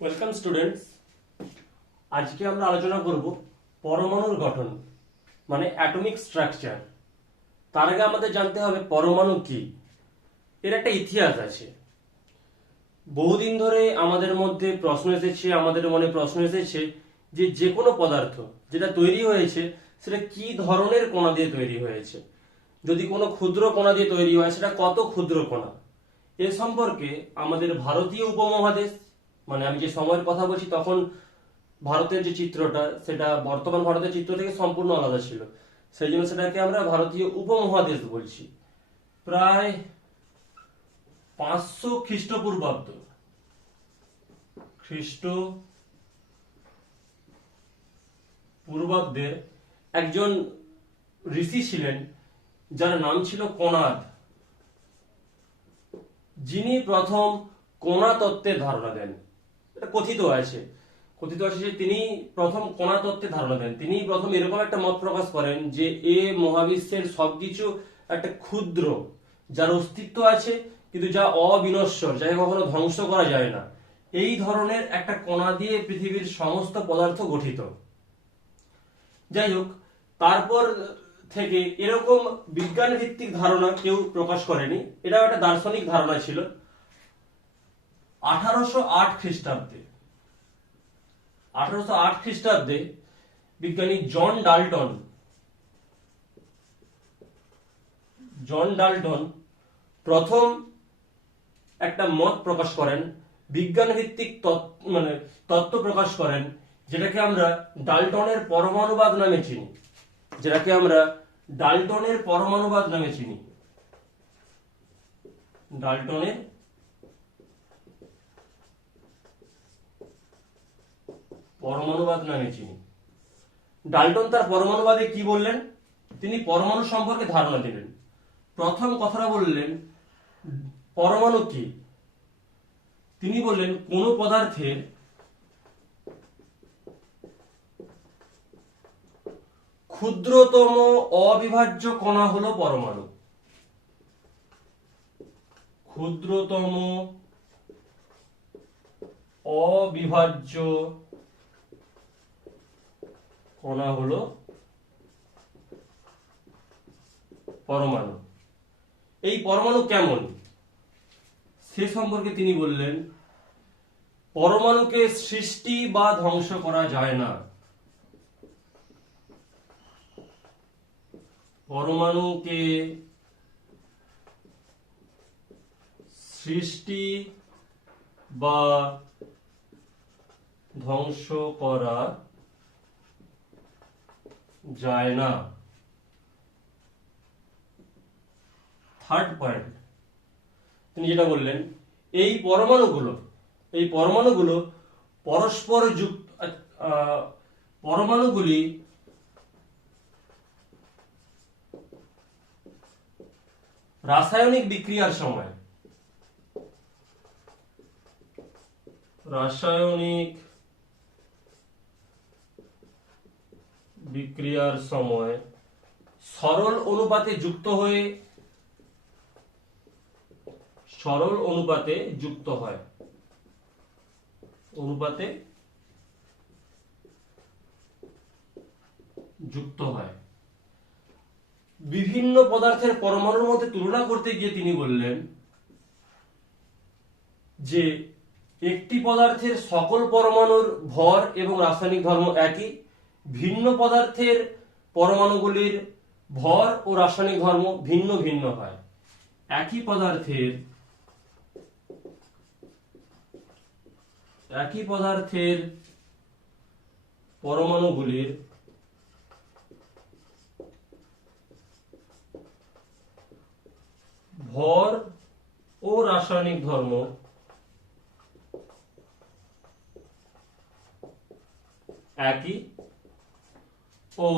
Welcome students. আজকে আমরা আলোচনা করব পরমাণুর গঠন মানে অ্যাটমিক স্ট্রাকচার। তার আগে আমাদের জানতে হবে পরমাণু কি। এর একটা ইতিহাস আছে। বহুদিন ধরে আমাদের মধ্যে প্রশ্ন এসেছে, আমাদের মনে প্রশ্ন এসেছে যে কোনো পদার্থ যেটা তৈরি হয়েছে সেটা কি ধরনের কণা দিয়ে তৈরি হয়েছে। যদি কোনো ক্ষুদ্র কণা দিয়ে তৈরি হয় সেটা কত ক্ষুদ্র কণা। এ সম্পর্কে আমাদের ভারতীয় উপমহাদেশ, মানে আমি যে সময়ের কথা বলছি তখন ভারতের যে চিত্রটা সেটা বর্তমান ভারতের চিত্র থেকে সম্পূর্ণ আলাদা ছিল, সেই জন্য সেটাকে আমরা ভারতীয় উপমহাদেশ বলছি। প্রায় 500 খ্রিস্টপূর্বাব্দ পূর্বাব্দের একজন ঋষি ছিলেন যার নাম ছিল কোনাদ, যিনি প্রথম কণা তত্ত্বের ধারণা দেন। এটা কথিত আছে যে তিনি প্রথম কণা তত্ত্বের ধারণা দেন। তিনি প্রথম এরকম একটা মত প্রকাশ করেন যে এ মহাবিশ্বের সবকিছু একটা ক্ষুদ্র, যার অস্তিত্ব আছে কিন্তু যা অবিনশ্বর, যাকে কখনো ধ্বংস করা যায় না। এই ধরনের একটা কণা দিয়ে পৃথিবীর সমস্ত পদার্থ গঠিত। যাই হোক, তারপর থেকে এরকম বিজ্ঞান ভিত্তিক ধারণা কেউ প্রকাশ করেনি। এটা একটা দার্শনিক ধারণা ছিল। 1808 খ্রিস্টাব্দে 1808 খ্রিস্টাব্দে বিজ্ঞানী জন ডাল্টন প্রথম একটা মত প্রকাশ করেন, বিজ্ঞান ভিত্তিক তত্ত্ব প্রকাশ করেন, যেটাকে আমরা ডাল্টনের পরমাণুবাদ নামে চিনি। ডাল্টনের পরমাণুবাদ নামে চিনি। ডাল্টন তার পরমাণুবাদে কি বললেন? তিনি পরমাণু সম্পর্কে ধারণা দিলেন। প্রথম কথাটা বললেন পরমাণু কি। তিনি বললেন কোন পদার্থের ক্ষুদ্রতম অবিভাজ্য কণা হলো পরমাণু। ক্ষুদ্রতম অবিভাজ্য কণা হলো পরমাণু। এই পরমাণু কেমন সে সম্পর্কে তিনি বললেন পরমাণুকে সৃষ্টি বা ধ্বংস করা যায় না। পরমাণুকে সৃষ্টি বা ধ্বংস করা যায় না। থার্ড পয়েন্ট, তিনি যেটা বললেন এই পরমাণুগুলো পরস্পর যুক্ত। পরমাণুগুলি রাসায়নিক বিক্রিয়ার সময় সরল অনুপাতে যুক্ত হয়। বিভিন্ন পদার্থের পরমাণুর মধ্যে তুলনা করতে গিয়ে তিনি বললেন যে একটি পদার্থের সকল পরমাণুর ভর এবং রাসায়নিক ধর্ম একই, ভিন্ন পদার্থের পরমাণুগুলির ভর ও রাসায়নিক ধর্ম ভিন্ন ভিন্ন হয়। একই পদার্থের পরমাণুগুলির ভর ও রাসায়নিক ধর্ম একই ও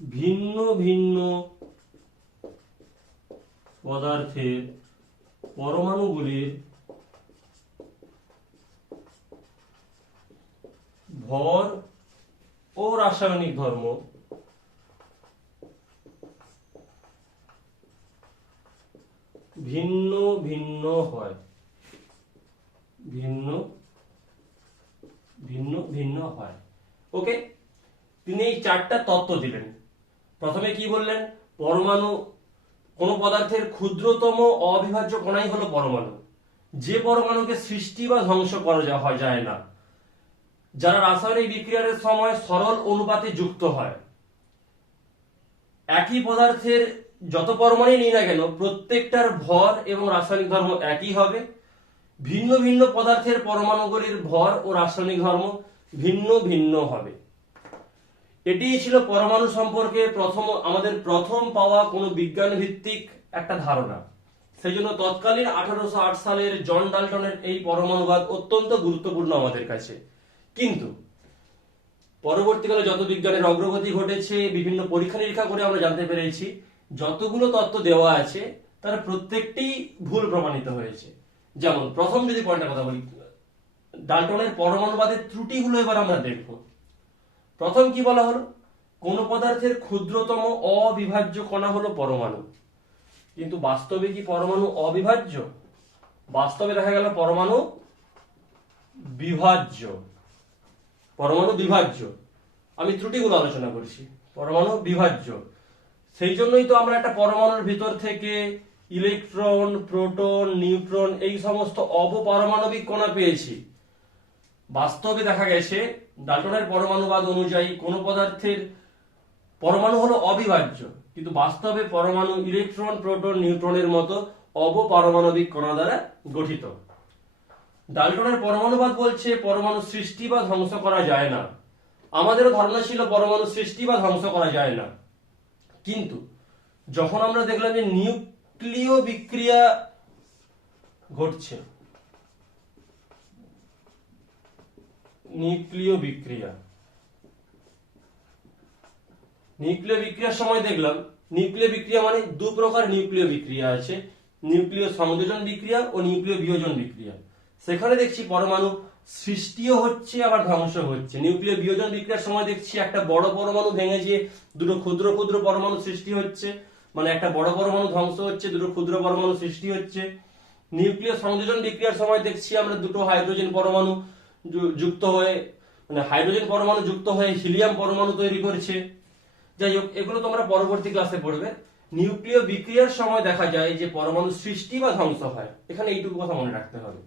ভিন্ন ভিন্ন পদার্থের পরমাণুগুলির ভর ও রাসায়নিক ধর্ম ভিন্ন ভিন্ন হয়। ভিন্ন ভিন্ন ভিন্ন হয়। ওকে, তিনি এই চারটা তত্ত্ব দিলেন। প্রথমে কি বললেন? পরমাণু, কোন পদার্থের ক্ষুদ্রতম অবিভাজ্য কণাই হলো পরমাণু, যে পরমাণুকে সৃষ্টি বা ধ্বংস করা যায় না, যারা রাসায়নিক বিক্রিয়ার সময় সরল অনুপাতে যুক্ত হয়। একই পদার্থের যত পরমাণুই নিই না কেন, প্রত্যেকটার ভর এবং রাসায়নিক ধর্ম একই হবে। ভিন্ন ভিন্ন পদার্থের পরমাণুগুলির ভর ও রাসায়নিক ধর্ম ভিন্ন ভিন্ন হবে। এটি ছিল পরমাণু সম্পর্কে আমাদের প্রথম পাওয়া কোনো বিজ্ঞান ভিত্তিক একটা ধারণা। সেই জন্য তৎকালীন 1808 সালের জন ডাল্টনের এই পরমাণুবাদ অত্যন্ত গুরুত্বপূর্ণ আমাদের কাছে। কিন্তু পরবর্তীকালে যত বিজ্ঞানের অগ্রগতি ঘটেছে, বিভিন্ন পরীক্ষা নিরীক্ষা করে আমরা জানতে পেরেছি যতগুলো তত্ত্ব দেওয়া আছে তার প্রত্যেকটি ভুল প্রমাণিত হয়েছে। যেমন প্রথম যদি পয়েন্টের কথা বলি, ডাল্টনের পরমাণুবাদের ত্রুটিগুলো এবার আমরা দেখব। প্রথম কি বলা হলো? কোন পদার্থের ক্ষুদ্রতম অবিভাজ্য কণা হলো পরমাণু। কিন্তু বাস্তবে কি পরমাণু অবিভাজ্য? বাস্তবে দেখা গেল পরমাণু বিভাজ্য। পরমাণু বিভাজ্য। আমি ত্রুটিগুলো আলোচনা করছি। পরমাণু বিভাজ্য। সেই জন্যই তো আমরা একটা পরমাণুর ভিতর থেকে ইলেকট্রন, প্রোটন, নিউট্রন এই সমস্ত অপপারমাণবিক কণা পেয়েছি। বাস্তবে দেখা গেছে ডাল্টনের পরমাণুবাদ অনুযায়ী কোন পদার্থের পরমাণু হলো অবিভাজ্য, কিন্তু বাস্তবে পরমাণু ইলেকট্রন, প্রোটন, নিউট্রনের মতো অপপারমাণবিক কণা দ্বারা গঠিত। ডাল্টনের পরমাণুবাদ বলছে পরমাণু সৃষ্টি বা ধ্বংস করা যায় না। আমাদেরও ধারণা ছিল পরমাণু সৃষ্টি বা ধ্বংস করা যায় না, কিন্তু যখন আমরা দেখলাম যে নিউক্লিয় বিক্রিয়া ঘটছে, নিউক্লিয় বিক্রিয়ার সময় দেখলাম, নিউক্লিয় বিক্রিয়া মানে দু প্রকার নিউক্লিয় বিক্রিয়া আছে, নিউক্লিয় সংযোজন বিক্রিয়া ও নিউক্লিয় বিয়োজন বিক্রিয়া। সেখানে দেখছি পরমাণু সৃষ্টিও হচ্ছে আবার ধ্বংস হচ্ছে। নিউক্লিয় বিয়োজন বিক্রিয়ার সময় দেখছি একটা বড় পরমাণু ভেঙে যে দুটো ক্ষুদ্র ক্ষুদ্র পরমাণু সৃষ্টি হচ্ছে, মানে একটা বড় পরমাণু ধ্বংস হচ্ছে, দুটো ক্ষুদ্র পরমাণু সৃষ্টি হচ্ছে। নিউক্লিয় সংযোজন বিক্রিয়ার সময় দেখছি আমরা দুটো হাইড্রোজেন পরমাণু যুক্ত হয়ে, মানে হাইড্রোজেন পরমাণু যুক্ত হয়ে হিলিয়াম পরমাণু তৈরি করছে। যাই হোক, এগুলো তোমরা পরবর্তী ক্লাসে পড়বে। নিউক্লিয় বিক্রিয়ার সময় দেখা যায় যে পরমাণু সৃষ্টি বা ধ্বংস হয়। এখানে এইটুকু কথা মনে রাখতে হবে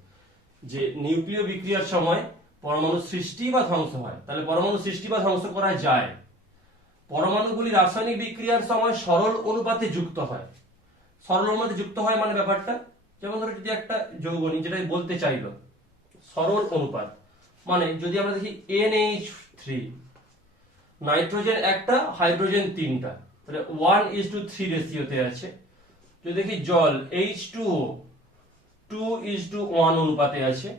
যে নিউক্লিয় বিক্রিয়ার সময় পরমাণু সৃষ্টি বা ধ্বংস হয়। তাহলে পরমাণু সৃষ্টি বা ধ্বংস করা যায়। পরমাণুগুলি রাসায়নিক বিক্রিয়ার সময় সরল অনুপাতে যুক্ত হয়। সরল অনুপাতে যুক্ত হয় মানে ব্যাপারটা, যেমন ধরো যদি একটা যৌগ নিই, যেটা বলতে চাইলো সরল অনুপাত, মানে যদি আমরা দেখি NH3, নাইট্রোজেন একটা, হাইড্রোজেন তিনটা, তাহলে 1:3 রেশিওতে আছে। যদি দেখি জল H2O 2:1 অনুপাতে আছে।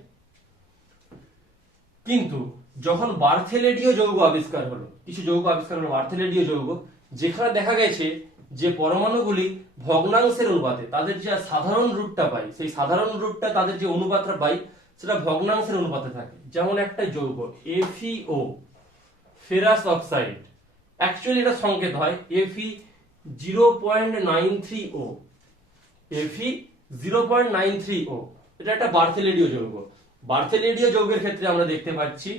কিন্তু যখন বার্থেলেডীয় যৌগ আবিষ্কার হলো, কিছু যৌগ আবিষ্কার হলো বার্থেলেডীয় যৌগ, যেখানে দেখা গেছে যে পরমাণুগুলি ভগ্নাংশের অনুপাতে তাদের যে সাধারণ রূপটা পাই, সেই সাধারণ রূপটা তাদের যে অনুপাতটা পাই সেটা ভগ্নাংশের অনুপাতে থাকে। যেমন একটা যৌগ FeO, ফেরাস অক্সাইড, অ্যাকচুয়ালি এটা সংকেত হয় Fe0.93O, Fe0.93O। এটা একটা বার্থেলেডীয় যৌগ। বার্থেলেডীয় যৌগের ক্ষেত্রে আমরা দেখতে পাচ্ছি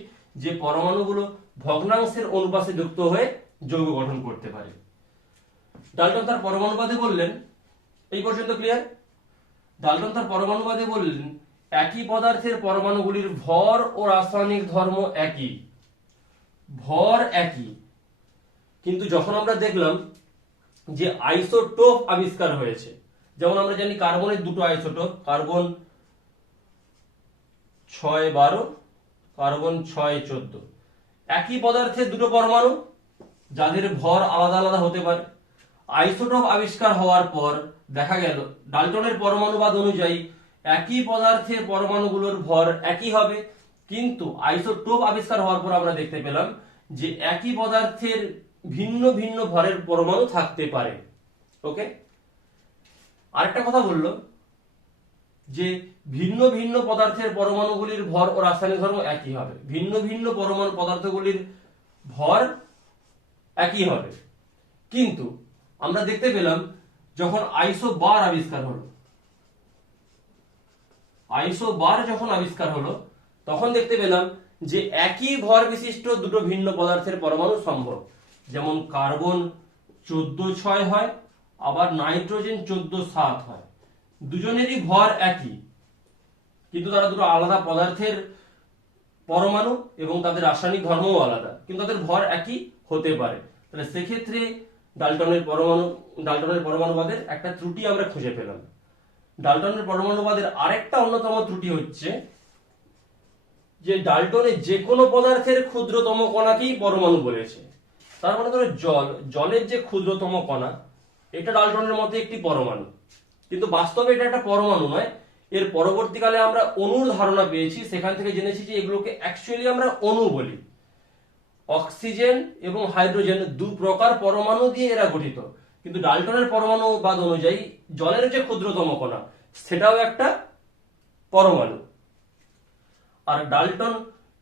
যে পরমাণুগুলো ভগ্নাংশের অনুপাতে যুক্ত হয়ে যৌগ গঠন করতে পারে। ডাল্টন তার পরমাণুবাদে বললেন, এই পর্যন্ত ক্লিয়ার? ডাল্টন তার পরমাণুবাদে বললেন একই পদার্থের পরমাণুগুলির ভর ও রাসায়নিক ধর্ম একই, ভর একই। কিন্তু যখন আমরা দেখলাম যে আইসোটোপ আবিষ্কার হয়েছে, যেমন আমরা জানি কার্বনের দুটো আইসোটোপ, কার্বন 612, কার্বন 614, একই পদার্থের দুটো পরমাণু যাদের ভর আলাদা আলাদা হতে পারে। আইসোটোপ আবিষ্কার হওয়ার পর দেখা গেল ডাল্টনের পরমাণুবাদ অনুযায়ী একই পদার্থের পরমাণুগুলোর ভর একই হবে, কিন্তু আইসোটোপ আবিষ্কার হওয়ার পর আমরা দেখতে পেলাম যে একই পদার্থের ভিন্ন ভিন্ন ভরের পরমাণু থাকতে পারে। ওকে, আরেকটা কথা বললো যে ভিন্ন ভিন্ন পদার্থের পরমাণুগুলির ভর ও রাসায়নিক ধর্ম একই হবে, ভিন্ন ভিন্ন পরমাণু পদার্থগুলির ভর একই হবে। কিন্তু আমরা দেখতে পেলাম যখন আইসোবার আবিষ্কার হলো, আইসোবার যখন আবিষ্কার হলো তখন দেখতে পেলাম যে একই ভর বিশিষ্ট দুটো ভিন্ন পদার্থের পরমাণু সম্ভব। যেমন কার্বন 14.6 হয়, আবার নাইট্রোজেন 14.7 হয়। দুজনেরই ভর একই, কিন্তু তারা দুটো আলাদা পদার্থের পরমাণু এবং তাদের রাসায়নিক ধর্মও আলাদা, কিন্তু তাদের ভর একই হতে পারে। তাহলে সেক্ষেত্রে ডাল্টনের পরমাণুবাদের একটা ত্রুটি আমরা খুঁজে পেলাম। ডাল্টনের পরমাণুবাদের আরেকটা অন্যতম ত্রুটি হচ্ছে যে ডাল্টনে যে কোনো পদার্থের ক্ষুদ্রতম কণাকেই পরমাণু বলেছে। তার মানে ধরো জলের যে ক্ষুদ্রতম কণা, এটা ডাল্টনের মতে একটি পরমাণু, কিন্তু বাস্তবে এটা একটা পরমাণু নয়। এর পরবর্তীকালে আমরা অণুর ধারণা পেয়েছি, সেখান থেকে জেনেছি যে এগুলোকে অ্যাকচুয়ালি আমরা অণু বলি। অক্সিজেন এবং হাইড্রোজেন দু প্রকার পরমাণু দিয়ে এরা গঠিত, কিন্তু ডাল্টনের পরমাণুবাদ অনুযায়ী জলের যে ক্ষুদ্রতম কণা সেটাও একটা পরমাণু। আর ডাল্টন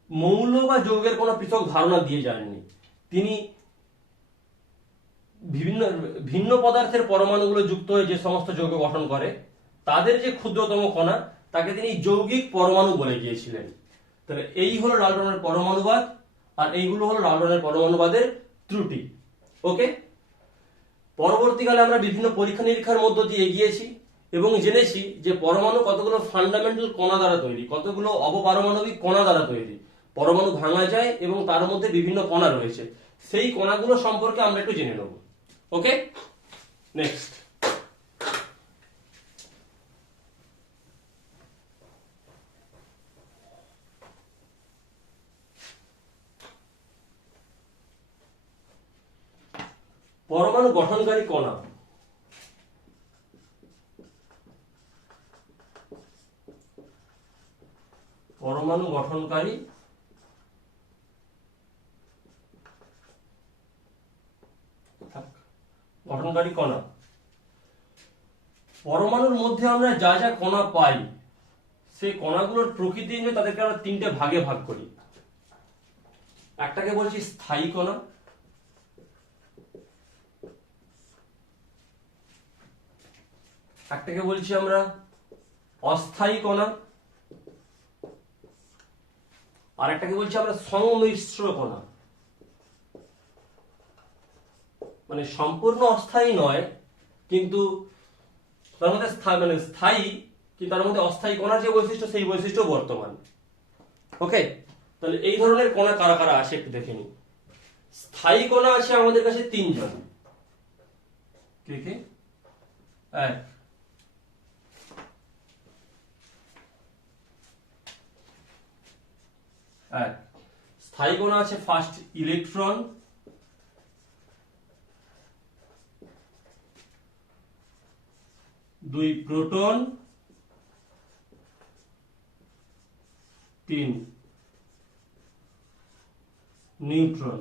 মৌল বা যৌগের কোনো পৃথক ধারণা দিয়ে যাননি। তিনি ভিন্ন পদার্থের পরমাণুগুলো যুক্ত হয়ে যে সমস্ত যৌগ গঠন করে তাদের যে ক্ষুদ্রতম কণা তাকে তিনি যৌগিক পরমাণু বলে গিয়েছিলেন। তাহলে এই হলো ডাল্টনের পরমাণুবাদ, আর এইগুলো হলো ডাল্টনের পরমাণুবাদের ত্রুটি। ওকে, পরবর্তীকালে আমরা বিভিন্ন পরীক্ষা নিরীক্ষার মধ্য দিয়ে এগিয়েছি এবং জেনেছি যে পরমাণু কতগুলো ফান্ডামেন্টাল কণা দ্বারা তৈরি, কতগুলো অবপারমাণবিক কণা দ্বারা তৈরি। পরমাণু ভাঙা যায় এবং তার মধ্যে বিভিন্ন কণা রয়েছে, সেই কণাগুলো সম্পর্কে আমরা একটু জেনে নেব। ওকে, নেক্সট। পরমাণু গঠনকারী কণা। পরমাণু গঠনকারী কণা। পরমাণুর মধ্যে আমরা যা যা কণা পাই সেই কণাগুলোর প্রকৃতি নিয়ে তাদেরকে আমরা তিনটে ভাগে ভাগ করি। একটাকে বলছি স্থায়ী কণা, একটাকে বলছি আমরা অস্থায়ী কণা, আর একটাকে বলছি আমরা সংমিশ্র কণা। মানে সম্পূর্ণ অস্থায়ী নয়, কিন্তু তার মধ্যে স্থায়ী, কিন্তু তার মধ্যে অস্থায়ী কণার যে বৈশিষ্ট্য সেই বৈশিষ্ট্য বর্তমান। ওকে, তাহলে এই ধরনের কণা কারা কারা আছে একটু দেখে নিই। স্থায়ী কণা আছে আমাদের কাছে তিনজন। কে কে? স্থায়ী কণা আছে ফার্স্ট ইলেকট্রন, দুই প্রোটন, তিন নিউট্রন।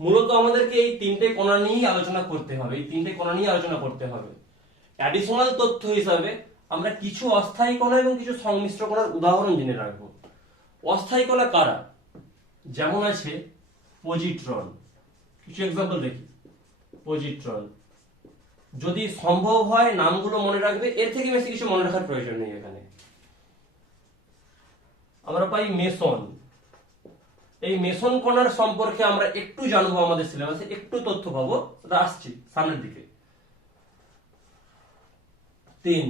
মূলত আমাদেরকে এই তিনটে কণা নিয়েই আলোচনা করতে হবে, অ্যাডিশনাল তথ্য হিসাবে আমরা কিছু অস্থায়ী কণা এবং কিছু সংমিশ্র কণার উদাহরণ জেনে রাখবো। অস্থায়ী কণা কারা? যেমন আছে পজিট্রন। কিছু এক্সাম্পল দেখি। পজিট্রন, যদি সম্ভব হয় নামগুলো মনে রাখবে, এর থেকে বেশি কিছু মনে রাখার প্রয়োজন নেই। এখানে আমরা পাই মেসন। এই মেসন কণার সম্পর্কে আমরা একটু জানবো, আমাদের সিলেবাসে একটু তথ্য পাবো, সেটা আসছি সামনের দিকে। তিন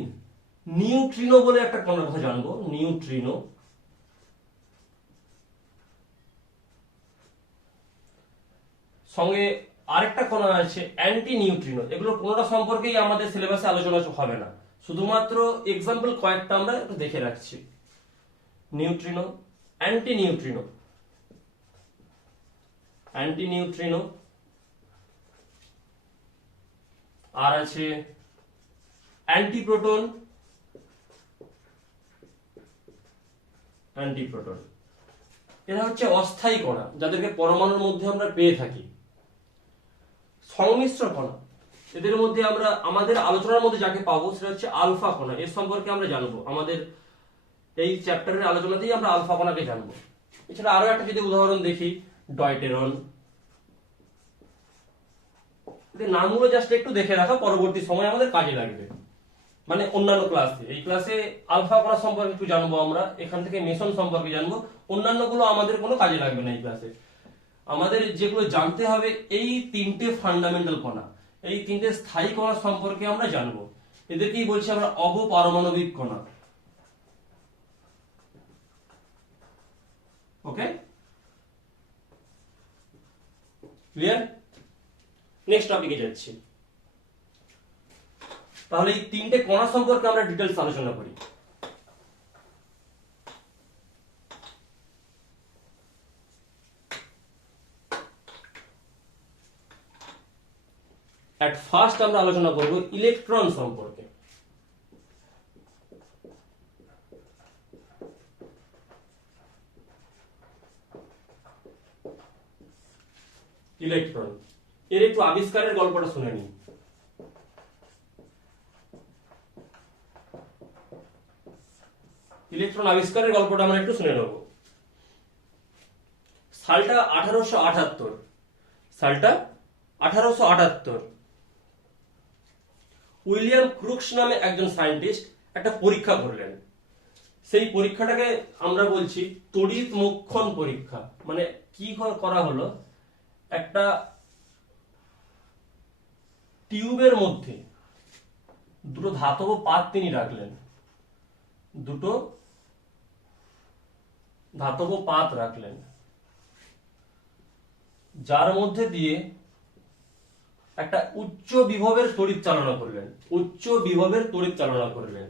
নিউট্রিনো বলে একটা কণার কথা জানবো, নিউট্রিনো। সঙ্গে আরেকটা কণা আছে অ্যান্টি নিউট্রিনো। এগুলো কোনোটা সম্পর্কেই আমাদের সিলেবাসে আলোচনা হবে না, শুধুমাত্র এক্সাম্পল কয়েকটা আমরা একটু দেখে রাখছি। নিউট্রিনো, অ্যান্টি নিউট্রিনো, আর আছে অ্যান্টিপ্রোটন। এরা হচ্ছে অস্থায়ী কণা, যাদেরকে পরমাণুর মধ্যে আমরা পেয়ে থাকি। সংমিশ্র কণা, এদের মধ্যে আমরা আমাদের আলোচনার মধ্যে যাকে পাবো সেটা হচ্ছে আলফা কণা। এর সম্পর্কে আমরা জানবো, আমাদের এই চ্যাপ্টারের আলোচনাতেই আমরা আলফা কণাকে জানবো। এছাড়া আরো একটা যদি উদাহরণ দেখি, ডয়টেরন। নামগুলো জাস্ট একটু দেখে রাখা, পরবর্তী সময় আমাদের কাজে লাগবে। মানে অন্যান্য ক্লাসে, এই ক্লাসে আলফা কণা সম্পর্কে একটু জানবো আমরা, এখান থেকে মেসন সম্পর্কে জানবো, অন্যান্য গুলো আমাদের কোনো কাজে লাগবে না এই ক্লাসে। আমাদের যেগুলো জানতে হবে এই তিনটে ফান্ডামেন্টাল কণা, এই তিনটে স্থায়ী কণা সম্পর্কে আমরা জানবো। এদেরকেই বলছি আমরা অবপারমাণবিক কণা। ওকে, ক্লিয়ার? নেক্সট টপিকে যাচ্ছি। তাহলে এই তিনটে কণা সম্পর্কে আমরা ডিটেলস আলোচনা করি। এট ফার্স্ট আমরা আলোচনা করব ইলেকট্রন সম্পর্কে। ইলেকট্রন এর একটু আবিষ্কারের গল্পটা শুনে নিই। ইলেকট্রন আবিষ্কারের গল্পটা আমরা একটু শুনে নেব। সালটা 1878, সালটা 1878। উইলিয়াম ক্রুকস নামে একজন সায়েন্টিস্ট একটা পরীক্ষা করলেন। সেই পরীক্ষাটাকে আমরা বলছি তড়িৎ মোক্ষণ পরীক্ষা। মানে কি করা হলো, একটা টিউবের মধ্যে দুটো ধাতব পাত তিনি রাখলেন, দুটো ধাতব পাত রাখলেন, যার মধ্যে দিয়ে একটা উচ্চ বিভবের তড়িৎ চালনা করলেন, উচ্চ বিভবের তড়িৎ চালনা করলেন।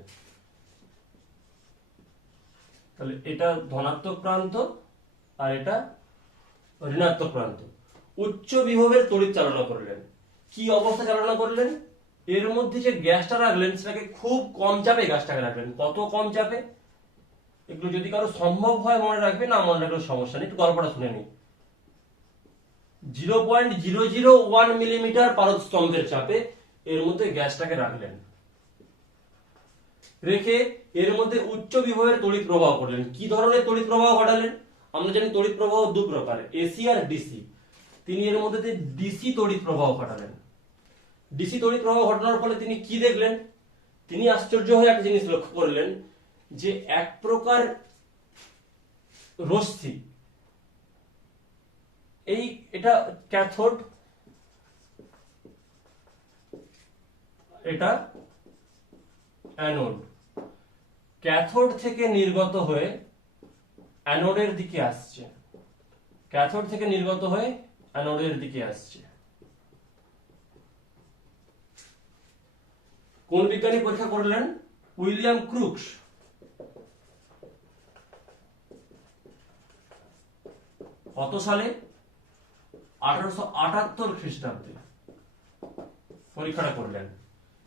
তাহলে এটা ধনাত্মক প্রান্ত আর এটা ঋণাত্মক প্রান্ত। উচ্চ বিভবের তড়িৎ চালনা করলেন। কি অবস্থা চালনা করলেন? এর মধ্যে যে গ্যাসটা রাখলেন সেটাকে খুব কম চাপে গ্যাসটাকে রাখলেন। কত কম চাপে? এগুলো যদি কারো সম্ভব হয় মনে রাখবে, না মনে রাখলে সমস্যা নেই, একটু গল্পটা শুনে নিই। 0.001 মিলিমিটার পারদ স্তম্ভের চাপে এর মধ্যে গ্যাসটাকে রাখলেন, রেখে এর মধ্যে উচ্চ বিভবের তড়িৎ প্রবাহ করলেন। কি ধরনের তড়িৎ প্রবাহ ঘটালেন? আমরা জানি তড়িৎ প্রবাহ দু প্রকার, এসি আর ডিসি। তিনি এর মধ্যে ডিসি তড়িৎ প্রবাহ ঘটালেন। ডিসি তড়িৎ প্রবাহ ঘটানোর ফলে তিনি কি দেখলেন? তিনি আশ্চর্য হয়ে একটা জিনিস লক্ষ্য করলেন যে এক প্রকার রশ্মি, এটা ক্যাথোড, এটা অ্যানোড, ক্যাথোড থেকে নির্গত হয়ে অ্যানোডের দিকে আসছে, ক্যাথোড থেকে নির্গত হয়ে অ্যানোডের দিকে আসছে। কোন বিজ্ঞানী পরীক্ষা করলেন? William crooks. কত সালে? 1878 খ্রিস্টাব্দে পরীক্ষাটা করলেন।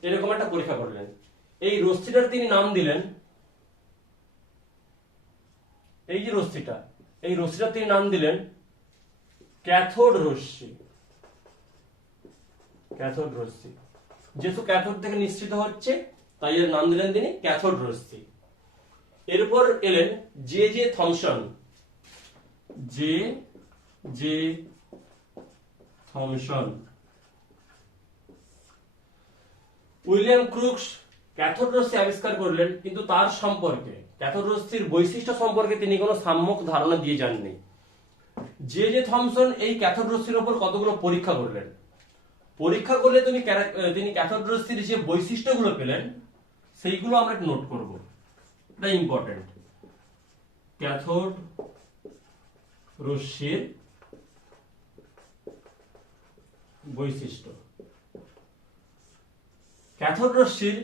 এরকম একটা পরীক্ষা করলেন। এই রশ্মিটার তিনি নাম দিলেন, এই যে রশ্মিটা, এই রশ্মিটার তিনি নাম দিলেন ক্যাথোড রশ্মি। ক্যাথোড রশ্মি, যেহেতু ক্যাথোড থেকে নিঃসৃত হচ্ছে তাই এর নাম দিলেন তিনি ক্যাথোড রশ্মি। এরপর এলেন J J Thomson. J J Thomson. William Crookes cathode রশ্মি আবিষ্কার করলেন, কিন্তু তার সম্পর্কে, ক্যাথোড রশ্মির বৈশিষ্ট্য সম্পর্কে তিনি কোনো সাম্যক ধারণা দিয়ে যাননি। জে জে থমসন এই ক্যাথোড রশ্মির উপর কতগুলো পরীক্ষা করলেন। পরীক্ষা করলে তিনি ক্যাথোড রশ্মির যে বৈশিষ্ট্যগুলো পেলেন সেইগুলো আমরা নোট করব, এটা ইম্পর্টেন্ট। ক্যাথোড রশ্মির বৈশিষ্ট্য। ক্যাথোড রশ্মির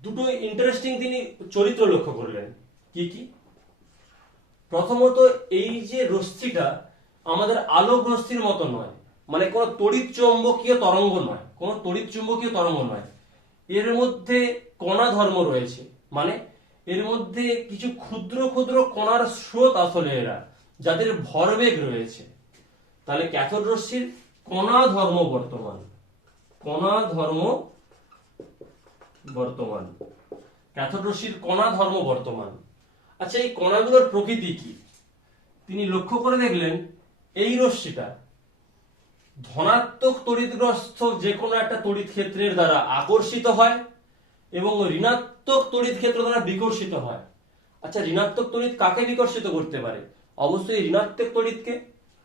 দুটো ইন্টারেস্টিং তিনি চরিত্র লক্ষ্য করলেন। কি কি? প্রথমত, এই যে রশ্মিটা আমাদের আলোক রশ্মির মতো নয়, মানে কোন তড়িৎ চৌম্বকীয় তরঙ্গ নয়, কোন তড়িৎ চুম্বকীয় তরঙ্গ নয়। এর মধ্যে কণা ধর্ম রয়েছে, মানে এর মধ্যে কিছু ক্ষুদ্র ক্ষুদ্র কণার স্রোত আসলে এরা, যাদের ভরবেগ রয়েছে। তাহলে ক্যাথোড রশ্মির কণা ধর্ম বর্তমান, কণা ধর্ম বর্তমান, ক্যাথোড রশ্মির কণা ধর্ম বর্তমান। আচ্ছা, এই কণাগুলোর প্রকৃতি কি? তিনি লক্ষ্য করে দেখলেন এই রশ্মিটা ধনাত্মক তড়িৎগ্রস্ত যে কোনো একটা তড়িৎ ক্ষেত্রের দ্বারা আকর্ষিত হয় এবং ঋণাত্মক তড়িৎ ক্ষেত্র দ্বারা বিকর্ষিত হয়। আচ্ছা, ঋণাত্মক তড়িৎ কাকে বিকর্ষিত করতে পারে? অবশ্যই ঋণাত্মক তড়িৎকে।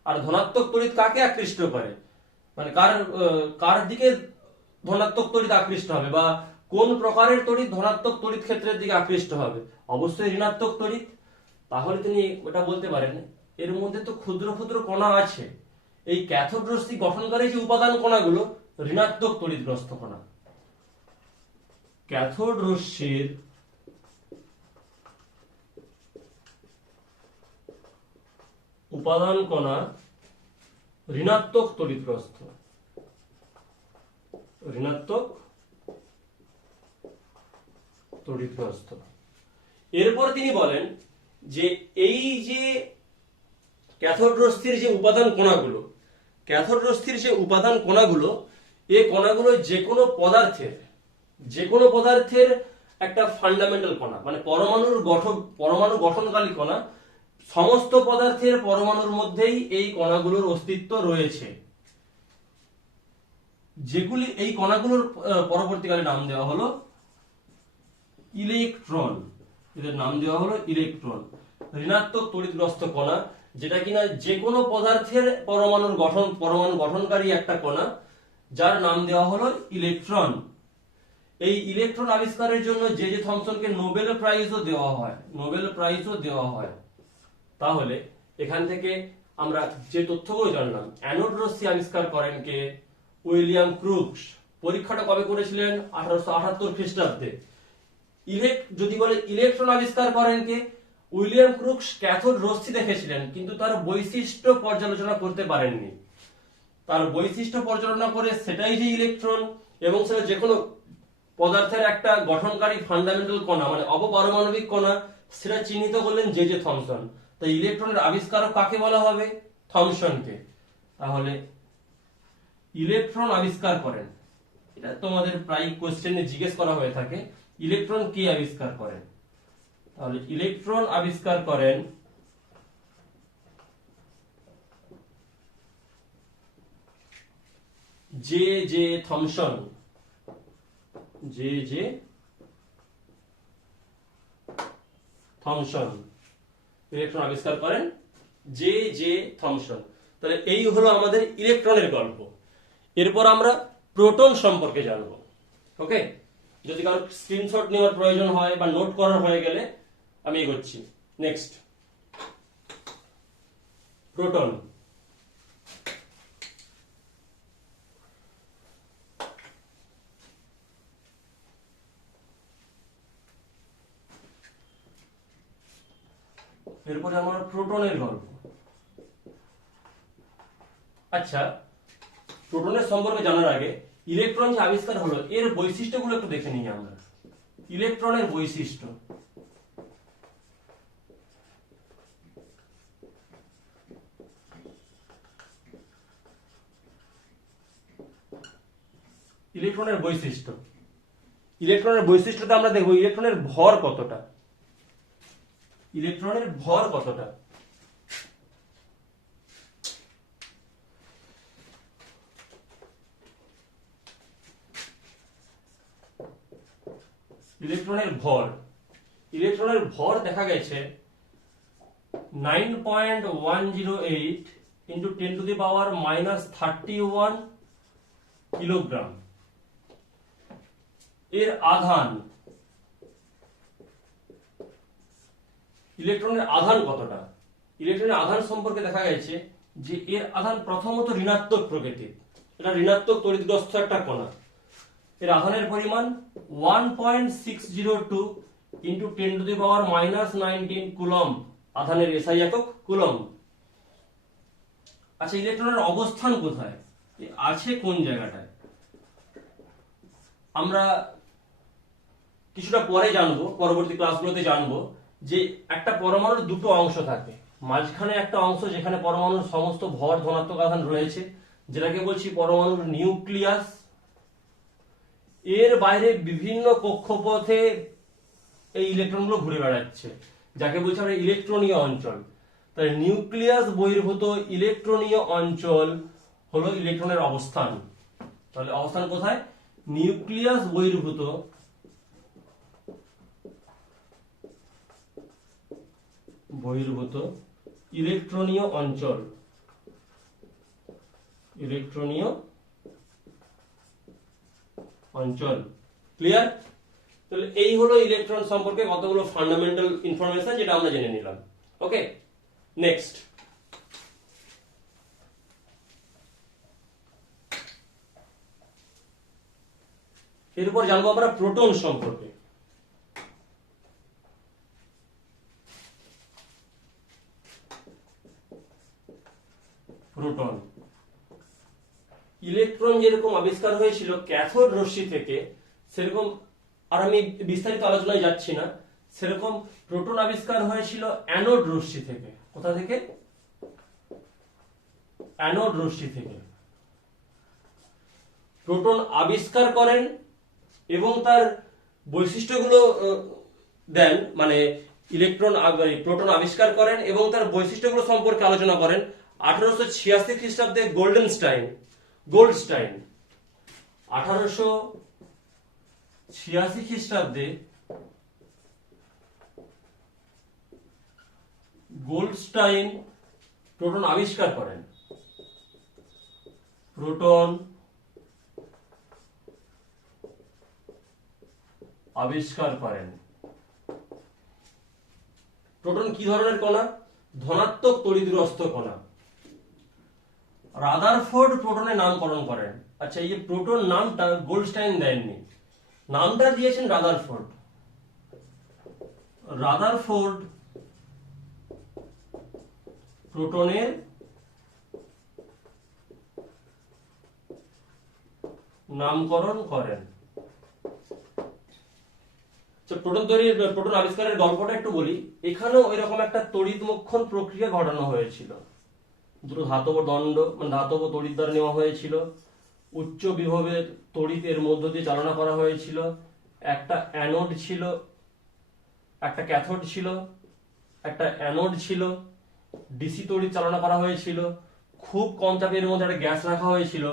আর ধনাত্মক তড়িৎ কাকে আকৃষ্ট করে, মানে কার দিকে ধনাত্মক তড়িৎ আকৃষ্ট হবে, বা কোন প্রকারের তড়িৎ ধনাত্মক তড়িৎ ক্ষেত্রের দিকে আকৃষ্ট হবে? অবশ্যই ঋণাত্মক তড়িৎ। তাহলে তিনি ওটা বলতে পারেন এর মধ্যে তো ক্ষুদ্র ক্ষুদ্র কণা আছে, এই ক্যাথোড রশ্মি গঠনকারী যে উপাদান কণাগুলো ঋণাত্মক তড়িৎগ্রস্ত কণা। ক্যাথোড রশ্মির উপাদান কণা ঋণাত্মক তড়িৎগ্রস্ত, ঋণাত্মক তড়িৎগ্রস্ত। এরপর তিনি বলেন যে এই যে ক্যাথোড রশ্মির যে উপাদান কণাগুলো, ক্যাথোড রশ্মির যে উপাদান কণাগুলো, এই কণাগুলো যে কোনো পদার্থের একটা ফান্ডামেন্টাল কণা, মানে পরমাণু গঠনকারী কণা। সমস্ত পদার্থের পরমাণুর মধ্যেই এই কণাগুলোর অস্তিত্ব রয়েছে, যেগুলি এই কণাগুলোর পরবর্তীকালে নাম দেওয়া হলো ইলেকট্রন। এদের নাম দেওয়া হলো ইলেকট্রন, ঋণাত্মক তড়িৎগ্রস্ত কণা, যেটা কিনা যে কোনো পদার্থের পরমাণু গঠনকারী একটা কণা, যার নাম দেওয়া হলো ইলেকট্রন। এই ইলেকট্রন আবিষ্কারের জন্য জে জে থমসনকে নোবেল প্রাইজও দেওয়া হয়। তাহলে এখান থেকে আমরা যে তথ্যগুলো জানলাম, অ্যানোড রশ্মি আবিষ্কার করেন কে? William crooks. পরীক্ষাটা কবে করেছিলেন? 1878 খ্রিস্টাব্দে। যদি বলে ইলেকট্রন আবিষ্কার করেন কে? উইলিয়াম ক্রুকস ক্যাথোড রশ্মি দেখেছিলেন, কিন্তু তার বৈশিষ্ট্য পর্যালোচনা করতে পারেননি। তার বৈশিষ্ট্য পর্যালোচনা করে সেটাই যে ইলেকট্রন, এবং সেটা যে কোনো পদার্থের একটা গঠনকারী ফান্ডামেন্টাল কণা, মানে অপপারমাণবিক কণা, সেটা চিহ্নিত করলেন জে জে থমসন। তাই ইলেকট্রনের আবিষ্কারক কাকে বলা হবে? থমসনকে। তাহলে ইলেকট্রন আবিষ্কার করেন, এটা তোমাদের প্রায় কোশ্চেনে জিজ্ঞেস করা হয়ে থাকে, ইলেকট্রন কে আবিষ্কার করেন? তাহলে ইলেকট্রন আবিষ্কার করেন জে জে থমসন। ইলেকট্রন আবিষ্কার করেন জে জে থমসন। তাহলে এই হলো আমাদের ইলেকট্রনের গল্প। এরপর আমরা প্রোটন সম্পর্কে জানবো। ওকে, যদি কারো স্ক্রিনশট নেওয়ার প্রয়োজন হয় বা নোট করার হয়ে গেলে আমি এগোচ্ছি। Next, proton. এরপরে আমার প্রোটনের গল্প। আচ্ছা, প্রোটনের সম্পর্কে জানার আগে ইলেকট্রন যে আবিষ্কার হলো এর বৈশিষ্ট্যগুলো একটু দেখে নিই আমরা। ইলেকট্রনের বৈশিষ্ট্য। ইলেকট্রনের বৈশিষ্ট্যটা আমরা দেখব ইলেকট্রনের ভর কতটা। ইলেকট্রনের ভর কতটা? ইলেকট্রনের ভর দেখা গেছে 9.108 into 10 to the power -31 kilogram. এর আধান, ইলেকট্রনের আধান কতটা? ইলেকট্রনের আধান সম্পর্কে দেখা গেছে যে এর আধান প্রথমত ঋণাত্মক প্রকৃতির, এটা ঋণাত্মক তড়িৎগ্রস্ত একটা কণা। এর আধানের পরিমাণ 1.602 into 10 to the power -19 coulomb. আধানের এসআই একক কুলম্ব। আচ্ছা, ইলেকট্রনের অবস্থান কোথায়, আছে কোন জায়গাটায়, আমরা কিছুটা পরে জানবো, পরবর্তী ক্লাসগুলোতে জানবো যে একটা পরমাণুর দুটো অংশ থাকে, মাঝখানে একটা অংশ যেখানে পরমাণুর সমস্ত ভর ধনাত্মক আধান রয়েছে, যেটাকে বলছি পরমাণুর নিউক্লিয়াস। এর বাইরে বিভিন্ন কক্ষপথে এই ইলেকট্রনগুলো ঘুরে বেড়াচ্ছে, যাকে বলছি আমরা ইলেকট্রনীয় অঞ্চল। তাই নিউক্লিয়াস বহির্ভূত ইলেকট্রনীয় অঞ্চল হলো ইলেকট্রনের অবস্থান। তাহলে অবস্থান কোথায়? নিউক্লিয়াস বহির্ভূত বহির্ভূত ইলেকট্রনীয় অঞ্চল, ইলেকট্রনীয় অঞ্চল। ক্লিয়ার? তাহলে এই হলো ইলেকট্রন সম্পর্কে কতগুলো ফান্ডামেন্টাল ইনফরমেশন যেটা আমরা জেনে নিলাম। ওকে, নেক্সট এরপর জানবো আমরা প্রোটন সম্পর্কে। প্রোটন, ইলেকট্রন যেরকম আবিষ্কার হয়েছিল ক্যাথোড রশ্মি থেকে, সেরকম, আর আমি বিস্তারিত আলোচনায় যাচ্ছি না, সেরকম প্রোটন আবিষ্কার হয়েছিল অ্যানোড রশ্মি থেকে। কোথা থেকে? অ্যানোড রশ্মি থেকে। প্রোটন আবিষ্কার করেন এবং তার বৈশিষ্ট্যগুলো দেন, মানে ইলেকট্রন প্রোটন আবিষ্কার করেন এবং তার বৈশিষ্ট্যগুলো সম্পর্কে আলোচনা করেন 1886 খ্রিস্টাব্দে গোল্ডস্টাইন 1886 খ্রিস্টাব্দে গোল্ডস্টাইন প্রোটন আবিষ্কার করেন। প্রোটন আবিষ্কার করেন। প্রোটন কি ধরনের কণা? ধনাত্মক তড়িৎগ্রস্ত কণা। রাদারফোর্ড প্রোটনের নামকরণ করেন। আচ্ছা, এই যে প্রোটন নামটা গোল্ডস্টাইন দেননি, নামটা দিয়েছেন রাদারফোর্ড। রাদারফোর্ড প্রোটনের নামকরণ করেন। প্রোটন আবিষ্কারের গল্পটা একটু বলি। এখানেও এরকম একটা তড়িৎমোক্ষণ প্রক্রিয়া ঘটানো হয়েছিল। দুটো ধাতব দণ্ড, মানে ধাতব তড়িৎ দ্বারা নেওয়া হয়েছিল। উচ্চ বিভবের তড়িতের মধ্য দিয়ে চালনা করা হয়েছিল। একটা অ্যানোড ছিল, একটা ক্যাথোড ছিল, একটা অ্যানোড ছিল। ডিসি তড়িৎ চালনা করা হয়েছিল। খুব কম চাপের মধ্যে একটা গ্যাস রাখা হয়েছিল।